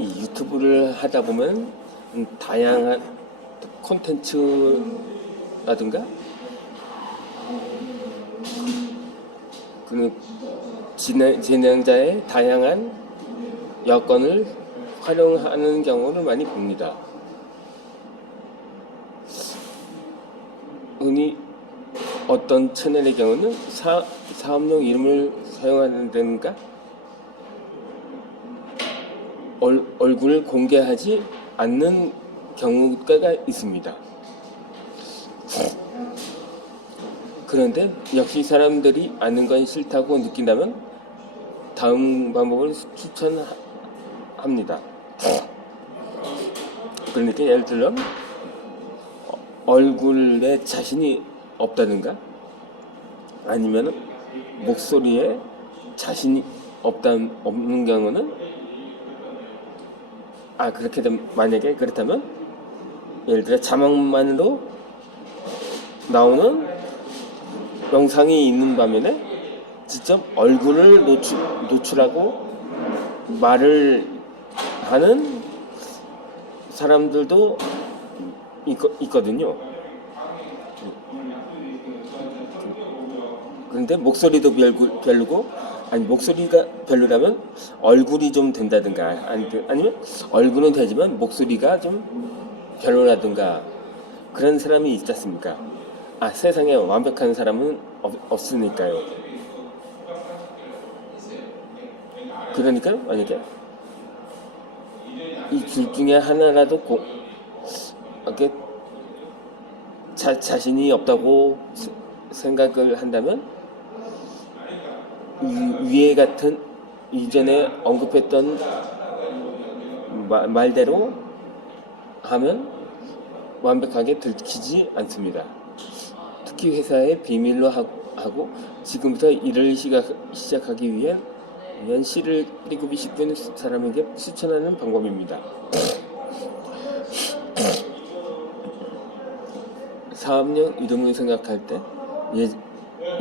이 유튜브를 하다 보면 다양한 콘텐츠라든가 그 진행자의 다양한 여건을 활용하는 경우를 많이 봅니다. 흔히 어떤 채널의 경우는 사업용 이름을 사용한다든가 얼굴을 공개하지 않는 경우가 있습니다. 그런데 역시 사람들이 아는 건 싫다고 느낀다면 다음 방법을 추천합니다. 그러니까 예를 들면 얼굴에 자신이 없다든가 아니면 목소리에 자신이 없는 경우는 그렇게 되면 만약에 그렇다면 예를 들어 자막만으로 나오는 영상이 있는 반면에 직접 얼굴을 노출하고 말을 하는 사람들도 있거든요. 그런데 목소리도 별로고 목소리가 별로라면 얼굴이 좀 된다든가 아니면 얼굴은 되지만 목소리가 좀 별로라든가 그런 사람이 있지 않습니까? 세상에 완벽한 사람은 없으니까요. 그러니까 만약에 이 둘 중에 하나라도 이렇게 자신이 없다고 생각을 한다면 위에 같은 이전에 언급했던 말대로 하면 완벽하게 들키지 않습니다. 특히 회사에 비밀로 하고 지금부터 일을 시작하기 위한 실을 뿌리고 싶은 사람에게 추천하는 방법입니다. 사업용 이름을 생각할 때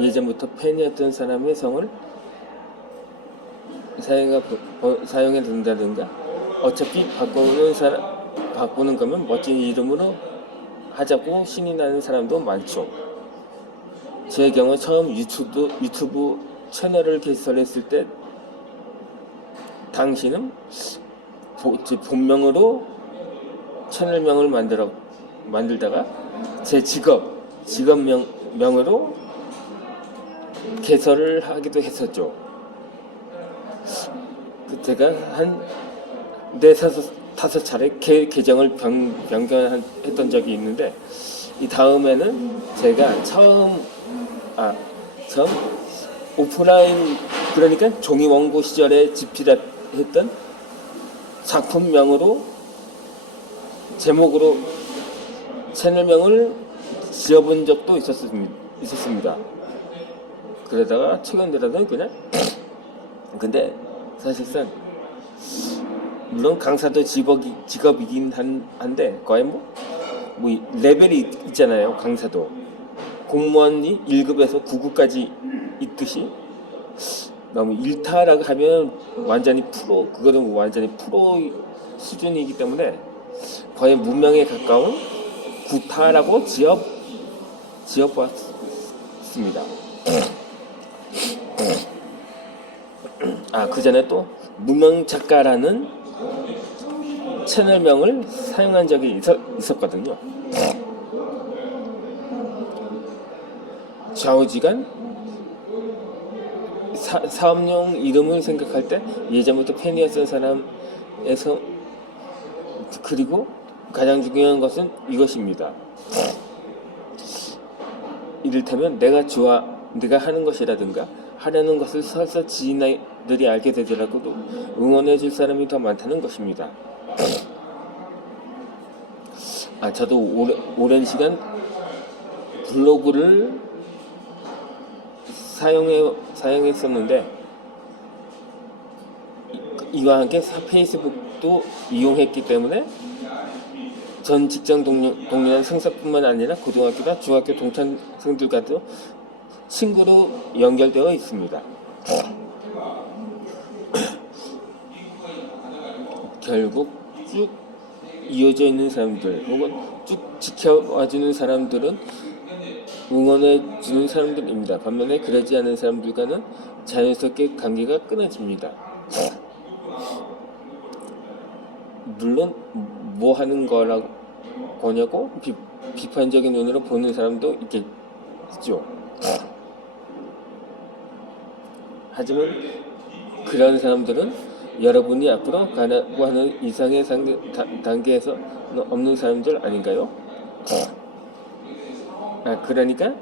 예전부터 팬이었던 사람의 성을 사용해 둔다든가 어차피 바꾸는 거면 멋진 이름으로 하자고 신이 나는 사람도 많죠. 제 경우 처음 유튜브 채널을 개설했을 때 당시는 본명으로 채널명을 만들다가 제 직업명으로 개설을 하기도 했었죠. 제가 한 4-5차례 계정을 변경했던 적이 있는데 이 다음에는 제가 처음 오프라인 그러니까 종이 원고 시절에 집필했던 작품명으로 제목으로 채널명을 지어본 적도 있었습니다. 그러다가 최근 들어서는 그냥 근데 사실상 물론 강사도 직업이긴 한데 거의 뭐 레벨이 있잖아요. 강사도 공무원이 1급에서 9급까지 있듯이 너무 1타라고 하면 완전히 그거는 완전히 프로 수준이기 때문에 거의 문명에 가까운 9타라고 지어봤습니다. 그 전에 또 무명 작가라는 채널명을 사용한 적이 있었거든요. 좌우지간 사업용 이름을 생각할 때 예전부터 팬이었던 사람에서 그리고 가장 중요한 것은 이것입니다. 이를테면 내가 하는 것이라든가 하려는 것을 설사 지인들이 알게 되더라도 응원해 줄 사람이 더 많다는 것입니다. 저도 오랜 시간 블로그를 사용했었는데 이와 함께 페이스북도 이용했기 때문에 전 직장 동료한 상사뿐만 아니라 고등학교나 중학교 동창생들과도 친구로 연결되어 있습니다. 결국 쭉 이어져 있는 사람들 혹은 쭉 지켜와주는 사람들은 응원해주는 사람들입니다. 반면에 그러지 않은 사람들과는 자연스럽게 관계가 끊어집니다. 물론 뭐 하는 거냐고 비판적인 눈으로 보는 사람도 있겠죠. 하지만 그런 사람들은 여러분이 앞으로 가려고 하는 이상의 단계에서 없는 사람들 아닌가요? 그러니까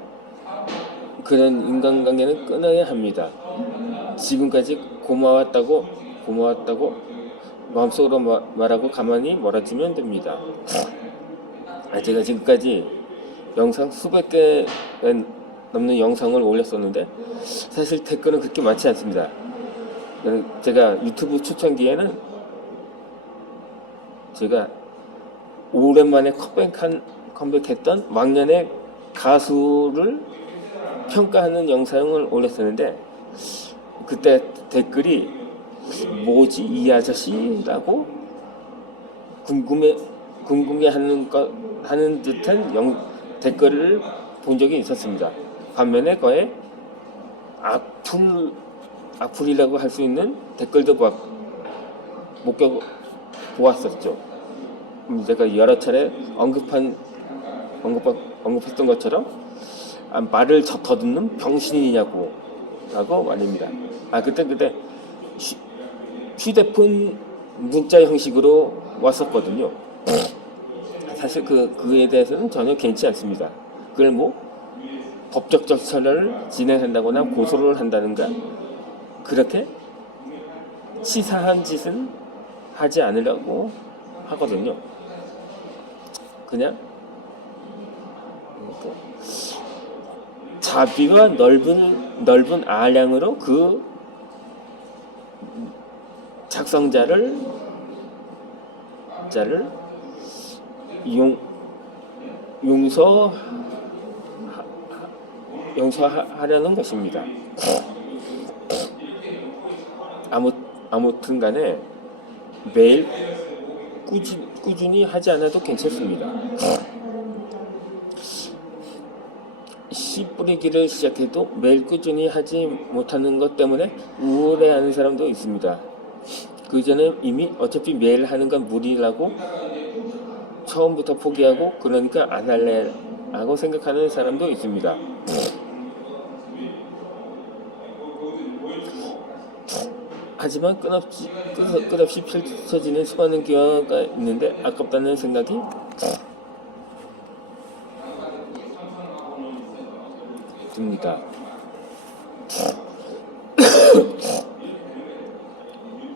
그런 인간관계는 끊어야 합니다. 지금까지 고마웠다고 마음속으로 말하고 가만히 멀어지면 됩니다. 제가 지금까지 영상 수백 개 넘는 영상을 올렸었는데 사실 댓글은 그렇게 많지 않습니다. 제가 유튜브 초창기에는 제가 오랜만에 컴백했던 왕년의 가수를 평가하는 영상을 올렸었는데 그때 댓글이 뭐지 이 아저씨라고 궁금해하는 듯한 댓글을 본 적이 있었습니다. 반면에 거에 악플이라고 할 수 있는 댓글도 보았었죠. 제가 여러 차례 언급했던 것처럼 말을 더듬는 병신이냐고 라고 말입니다. 그때 휴대폰 문자 형식으로 왔었거든요. 사실 그에 대해서는 전혀 괜찮지 않습니다. 그걸 법적 절차를 진행한다거나 고소를 한다는가 그렇게 치사한 짓은 하지 않으려고 하거든요. 그냥 자비와 넓은 아량으로 그 작성자를 용서하려는 것입니다. 아무튼 간에 매일 꾸준히 하지 않아도 괜찮습니다. 씨 뿌리기를 시작해도 매일 꾸준히 하지 못하는 것 때문에 우울해하는 사람도 있습니다. 그 전에 이미 어차피 매일 하는 건 무리라고 처음부터 포기하고 그러니까 안 할래 하고 생각하는 사람도 있습니다. 하지만 끝없이 펼쳐지는 수많은 기회가 있는데 아깝다는 생각이 듭니다.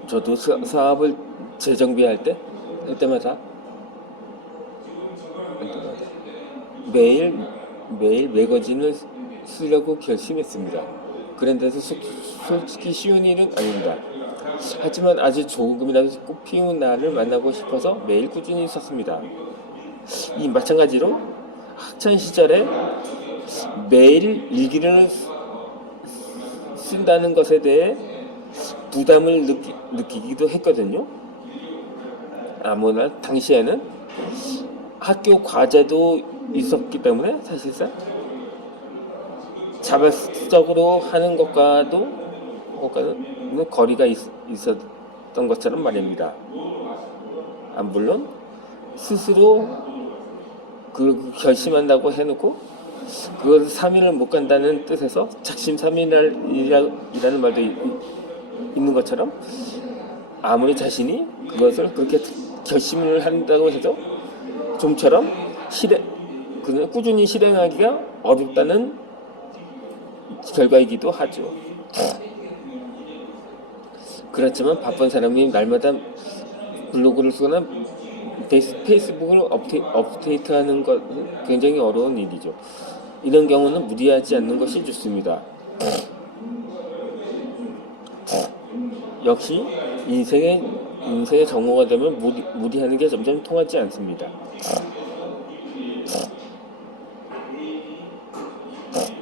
저도 사업을 재정비할 때마다 매일 매거진을 쓰려고 결심했습니다. 그런데도 솔직히 쉬운 일은 아닙니다. 하지만 아주 조금이라도 꽃 피운 날을 만나고 싶어서 매일 꾸준히 썼습니다. 이 마찬가지로 학창 시절에 매일 일기를 쓴다는 것에 대해 부담을 느끼기도 했거든요. 아무나 당시에는 학교 과제도 있었기 때문에 사실상 자발적으로 하는 것과는 거리가 있었던 것처럼 말입니다. 물론 스스로 결심한다고 해놓고 그걸 3일을 못 간다는 뜻에서 작심삼일이라는 말도 있는 것처럼 아무리 자신이 그것을 그렇게 결심을 한다고 해도 좀처럼 꾸준히 실행하기가 어렵다는 결과이기도 하죠. 그렇지만 바쁜 사람이 날마다 블로그를 쓰거나 페이스북을 업데이트하는 것 굉장히 어려운 일이죠. 이런 경우는 무리하지 않는 것이 좋습니다. 역시 인생의 정오가 되면 무리하는 게 점점 통하지 않습니다.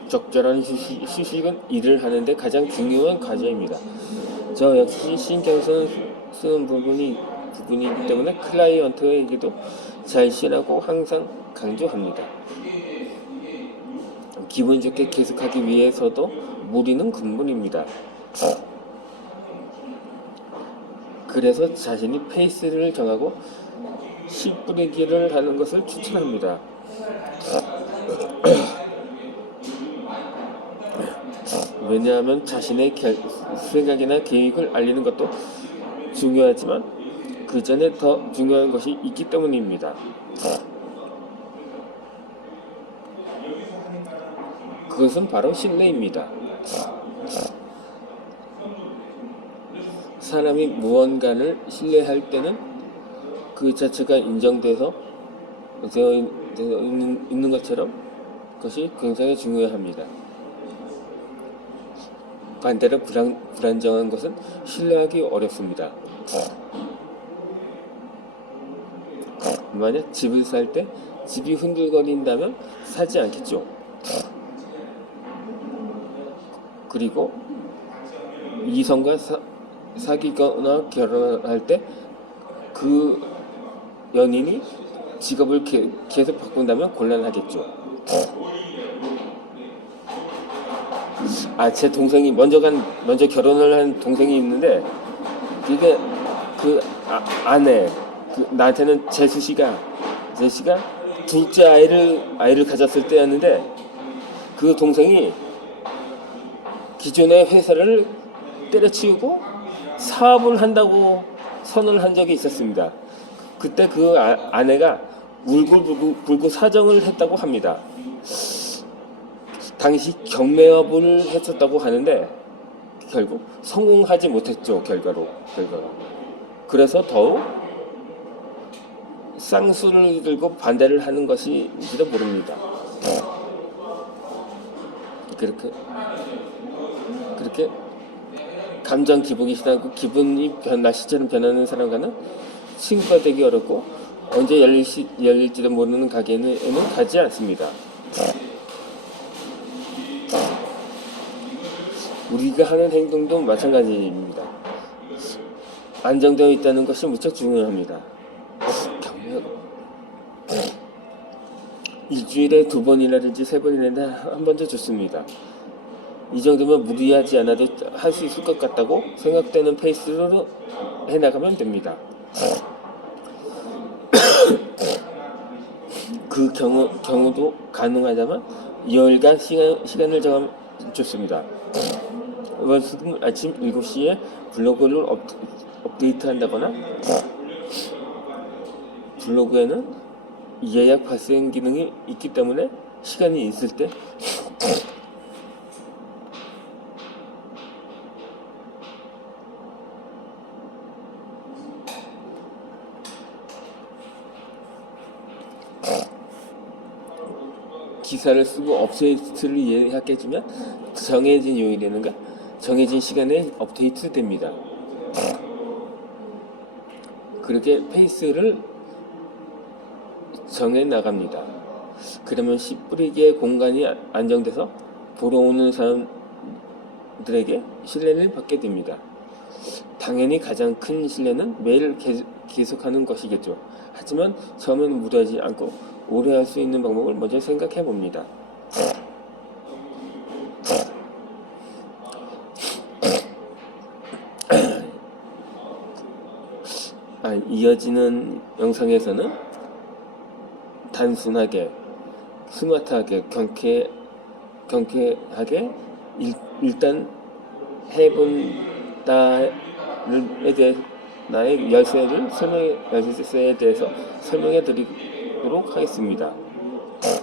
적절한 휴식은 일을 하는데 가장 중요한 과제입니다. 저 역시 신경 쓰는 부분이기 때문에 클라이언트에게도 잘 쓰라고 항상 강조합니다. 기분 좋게 계속하기 위해서도 무리는 근본입니다. 그래서 자신이 페이스를 정하고 씨 뿌리기를 하는 것을 추천합니다. 왜냐하면 자신의 생각이나 계획을 알리는 것도 중요하지만 그 전에 더 중요한 것이 있기 때문입니다. 그것은 바로 신뢰입니다. 사람이 무언가를 신뢰할 때는 그 자체가 인정돼서 되어 있는 것처럼 그것이 굉장히 중요합니다. 반대로 불안정한 것은 신뢰하기 어렵습니다. 만약 집을 살 때 집이 흔들거린다면 사지 않겠죠. 그리고 이성과 사귀거나 결혼할 때 그 연인이 직업을 계속 바꾼다면 곤란하겠죠. 제 동생이 먼저 결혼을 한 동생이 있는데, 그게 그 아내, 나한테는 제시가 둘째 아이를 가졌을 때였는데, 그 동생이 기존의 회사를 때려치우고 사업을 한다고 선언을 한 적이 있었습니다. 그때 그 아내가 울고불고 사정을 했다고 합니다. 당시 경매업을 했었다고 하는데 결국 성공하지 못했죠. 결과로. 그래서 더욱 쌍수를 들고 반대를 하는 것인지도 모릅니다. 그렇게 감정 기복이 심하고 기분이 날씨처럼 변하는 사람과는 친구가 되기 어렵고 언제 열릴지도 모르는 가게에는 가지 않습니다. 우리가 하는 행동도 마찬가지입니다. 안정되어 있다는 것이 무척 중요합니다. 일주일에 2번이라든지 3번이라든지 한 번도 좋습니다. 이 정도면 무리하지 않아도 할 수 있을 것 같다고 생각되는 페이스로 해나가면 됩니다. 그 경우도 가능하다면 2월간 시간을 정하면 좋습니다. 지금 아침 7시에 블로그를 업데이트한다거나 블로그에는 예약 발생 기능이 있기 때문에 시간이 있을 때 기사를 쓰고 업데이트를 예약해주면 정해진 요일에는가 정해진 시간에 업데이트 됩니다. 그렇게 페이스를 정해 나갑니다. 그러면 씨 뿌리기의 공간이 안정돼서 보러 오는 사람들에게 신뢰를 받게 됩니다. 당연히 가장 큰 신뢰는 매일 계속하는 것이겠죠. 하지만 처음에는 무리하지 않고 오래 할 수 있는 방법을 먼저 생각해 봅니다. 이어지는 영상에서는 단순하게, 스마트하게, 경쾌하게 일단 해본 나의 열쇠에 대해서 설명해 드리도록 하겠습니다.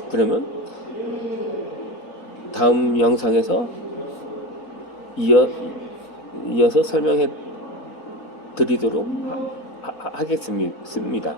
그러면 다음 영상에서 이어서 설명해 드리도록 하겠습니다.